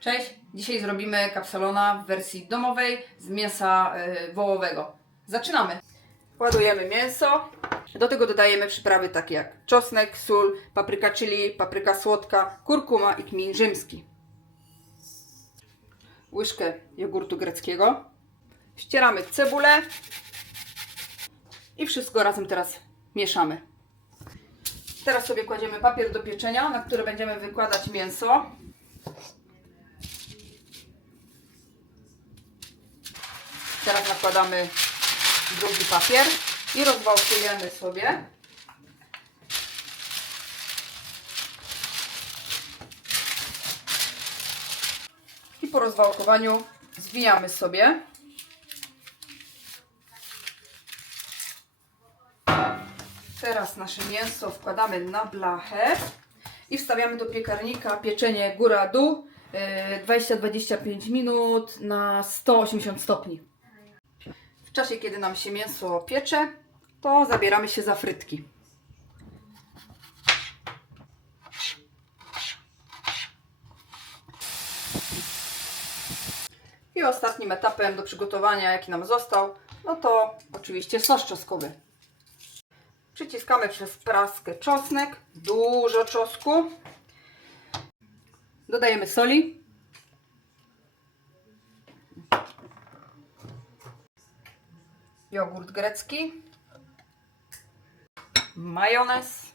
Cześć! Dzisiaj zrobimy kapsalona w wersji domowej z mięsa y, wołowego. Zaczynamy! Ładujemy mięso. Do tego dodajemy przyprawy takie jak czosnek, sól, papryka chili, papryka słodka, kurkuma i kmin rzymski. Łyżkę jogurtu greckiego. Ścieramy cebulę i wszystko razem teraz mieszamy. Teraz sobie kładziemy papier do pieczenia, na który będziemy wykładać mięso. Teraz nakładamy drugi papier i rozwałkujemy sobie. I po rozwałkowaniu zwijamy sobie. Teraz nasze mięso wkładamy na blachę i wstawiamy do piekarnika pieczenie góra-dół yy, 20-25 minut na 180 stopni. W czasie, kiedy nam się mięso piecze, to zabieramy się za frytki. I ostatnim etapem do przygotowania, jaki nam został, no to oczywiście sos czosnkowy. Przyciskamy przez praskę czosnek, dużo czosnku. Dodajemy soli. Jogurt grecki. Majonez.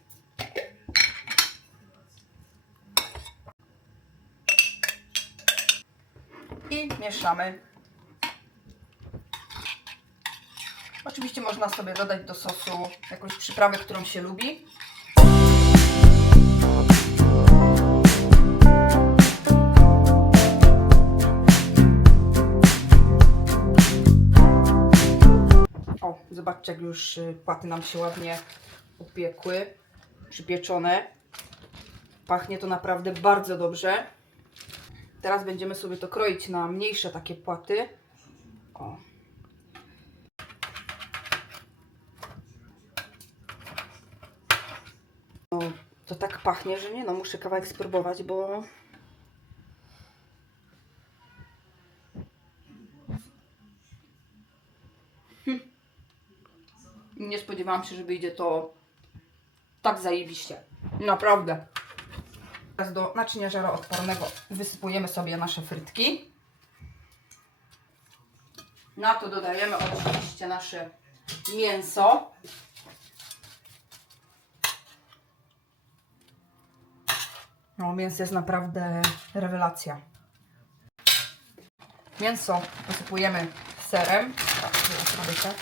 I mieszamy. Oczywiście można sobie dodać do sosu jakąś przyprawę, którą się lubi. Zobaczcie, jak już y, płaty nam się ładnie upiekły, przypieczone. Pachnie to naprawdę bardzo dobrze. Teraz będziemy sobie to kroić na mniejsze takie płaty. O, No, to tak pachnie, że nie no, muszę kawałek spróbować, bo... Nie spodziewałam się, że wyjdzie to tak zajebiście. Naprawdę. Teraz do naczynia żaroodpornego wysypujemy sobie nasze frytki. Na to dodajemy oczywiście nasze mięso. No, mięso jest naprawdę rewelacja. Mięso posypujemy serem. Tak, teraz zrobię tak.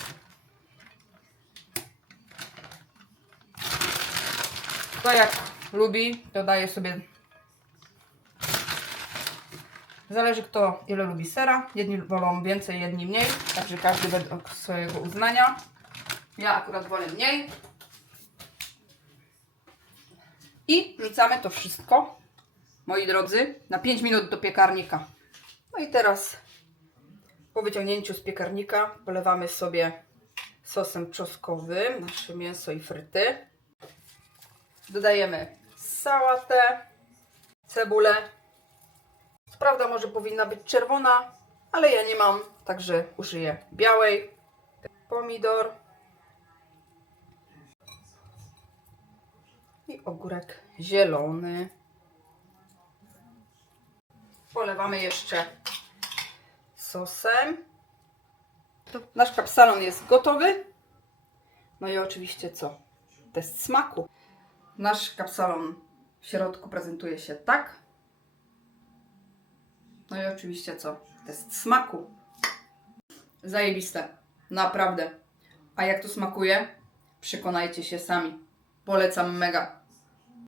Kto jak lubi, dodaje sobie. Zależy kto ile lubi sera. Jedni wolą więcej, jedni mniej. Także każdy według swojego uznania. Ja akurat wolę mniej. I wrzucamy to wszystko, moi drodzy, na 5 minut do piekarnika. No i teraz po wyciągnięciu z piekarnika polewamy sobie sosem czosnkowym nasze mięso i fryty. Dodajemy sałatę, cebulę. Prawda może powinna być czerwona, ale ja nie mam, także użyję białej. Pomidor, i ogórek zielony. Polewamy jeszcze sosem. Nasz kapsalon jest gotowy. No i oczywiście co? Test smaku. Nasz kapsalon w środku prezentuje się tak. No i oczywiście co? Test smaku. Zajebiste. Naprawdę. A jak to smakuje? Przekonajcie się sami. Polecam mega.